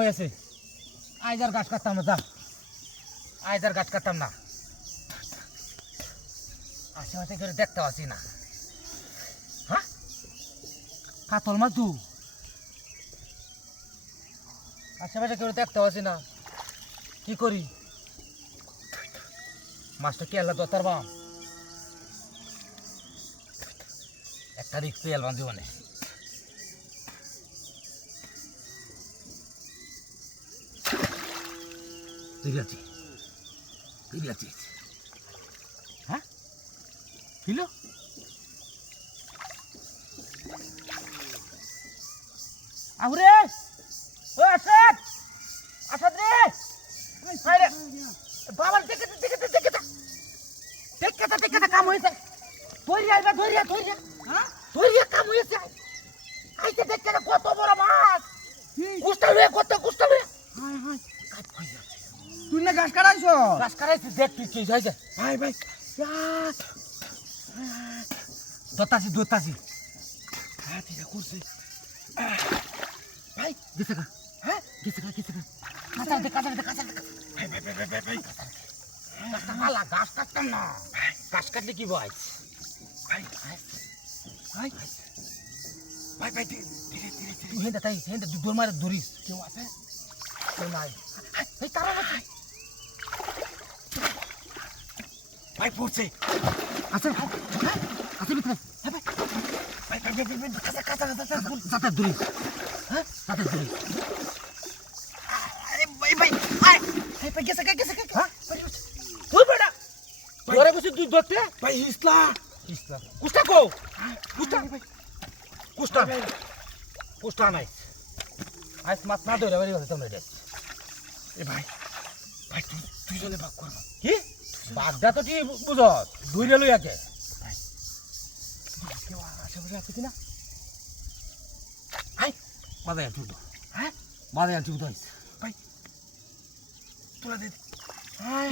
হয়েছে আজ আর গাছ কাটতাম না যা আজ আর গাছ কাটতাম না আশেপাশে করে দেখতে পাচ্ছি না হ্যাঁ কাতল মাছ তু আশেপাশে কেউ দেখতে পাচ্ছি না কি করি মাছটা কি আল্লাহ দরকার বা একটা রিক্স পেয়ে এলাম জীবনে বিরিয়াছি হ্যাঁ কিলো আহুরে ও আসাদ আসাদ রে আরে বাবার দেখে কাম হয়েছে ধরিয়া আইবা ধরিয়া হ্যাঁ ধরিয়া কাম হয়েছে আইতে দেখে কত বড় মাছ কুস্তাবে কত কুস্তাবে হায় হায় কাট হয়ে যাচ্ছে তুই না গাছ কাটাইছি দেখ তুই কি যাইছে ভাই দোতাছি হ্যাঁ ঠিক করছে ভাই গেছে কা হ্যাঁ গেছে কা কাঁচা দে ভাই গাছটা ভালা গাছ কাটতাম না গাছ কাটলে কি ভাই ধীরে তুই হেন্দা দৌড় মারে ধরিস কেউ আছে কেউ নাই এই তারা ভাই পড়ছে আছে ভিতরে ভাই কাঁচা ধরিস হ্যাঁ কাঁচা ধরিস আরে ভাই গেছে হ্যাঁ তুই বেটা ঘরে বসে তুই ধরতে ভাই হিসলা কুস্তা কো কুস্তা নাই আজ মাছ না ধরে বাড়ি গেছে তোমরা এ ভাই তুই জলে ভাগ করবা কি বাগদা তো ঠিক বুঝ ধরে লই আগে কেউ আশেপাশে আছে কিনা হাই বাজায় আনছি হ্যাঁ বাজায় আনছি ভাই তোরা দে হাই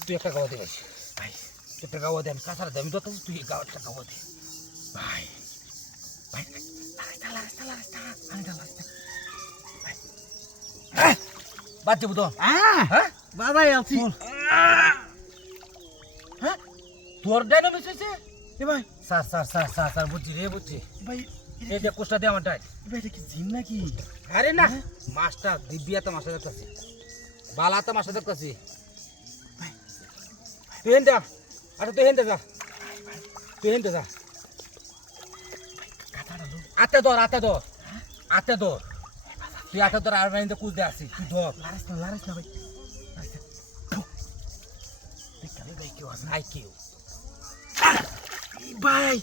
তুই একটা গাওয়া দে ভাই একটা গাওয়া দে আমি কাঁচার দামি তো তুই গাওয়াটা গাওয়া দে ভাই বাচ্চা বুঝো হ্যাঁ বাবাই আছি হ্যাঁ তোর ডাইনামিক্স হয়েছে এ ভাই স্যার বুঝছি ভাই এই যে কোষ্টা দে আমার ডাই ভাই এটা কি জিন নাকি আরে না মাছটা দিব্যাটা মাছটা দেখতেছি বালাটা মাছটা দেখতেছি তুই হেন যা আরে তুই হেন যা আতে ধর তুই আতে ধর আর বাইন্দে কুছ দে আসি তুই ধর লারিস না ভাই দেখ ভাই কেউ আছে আই কেউ ভাই